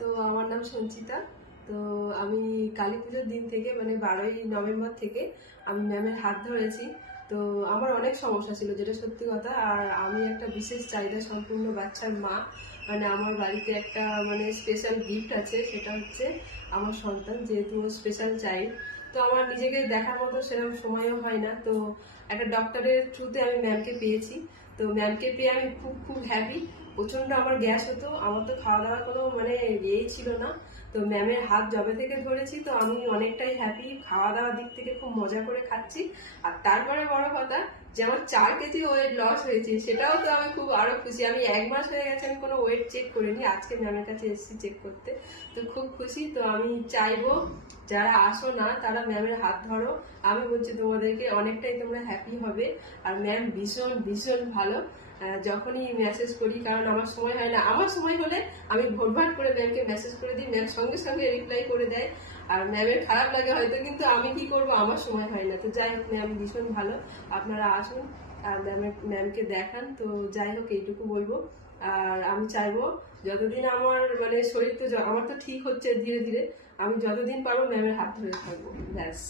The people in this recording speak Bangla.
তো আমার নাম সঞ্চিতা। তো আমি কালী পুজোর দিন থেকে মানে 12ই নভেম্বর থেকে আমি ম্যামের হাত ধরেছি। তো আমার অনেক সমস্যা ছিল, যেটা সত্যি কথা। আর আমি একটা বিশেষ চাহিদা সম্পূর্ণ বাচ্চার মা। মানে আমার বাড়িতে একটা মানে স্পেশাল গিফট আছে, সেটা হচ্ছে আমার সন্তান, যেহেতু স্পেশাল চাইল্ড। তো আমার নিজেকে দেখার মতো সেরকম সময়ও হয় না। তো একটা ডক্টরের থ্রুতে আমি ম্যামকে পেয়েছি। তো ম্যামকে পেয়ে আমি খুব খুব হ্যাপি। প্রচন্ড আমার গ্যাস হতো, আমার তো খাওয়া দাওয়ার কোনো মানে ইয়েই ছিল না। তো ম্যামের হাত জবে থেকে ধরেছি, তো আমি অনেকটাই হ্যাপি। খাওয়া দাওয়ার দিক থেকে খুব মজা করে খাচ্ছি। আর তারপরে বড় কথা, যে আমার 4 কেজি ওয়েট লস হয়েছে, সেটাও তো আমি খুব আরো খুশি। আমি 1 মাস হয়ে গেছে, আমি কোনো ওয়েট চেক করিনি, আজকে ম্যামের কাছে এসেছি চেক করতে। তো খুব খুশি। তো আমি চাইবো যারা আসো না তারা ম্যামের হাত ধরো। আমি বলছি তোমাদেরকে, অনেকটাই তোমরা হ্যাপি হবে। আর ম্যাম ভীষণ ভীষণ ভালো। যখনই মেসেজ করি, কারণ আমার সময় হয় না, আমার সময় হলে আমি ভোটভাট করে ম্যামকে মেসেজ করে দিই, ম্যাম সঙ্গে সঙ্গে রিপ্লাই করে দেয়। আর ম্যামের খারাপ লাগে হয়তো, কিন্তু আমি কি করব, আমার সময় হয় না। তো যাই হোক, ম্যাম ভীষণ ভালো। আপনারা আসুন আর ম্যামকে দেখান। তো যাই হোক, এইটুকু বলবো। আর আমি চাইবো যতদিন আমার মানে শরীর তো আমার তো ঠিক হচ্ছে ধীরে ধীরে, আমি যতদিন পারবো ম্যামের হাত ধরে থাকবো, ব্যাস।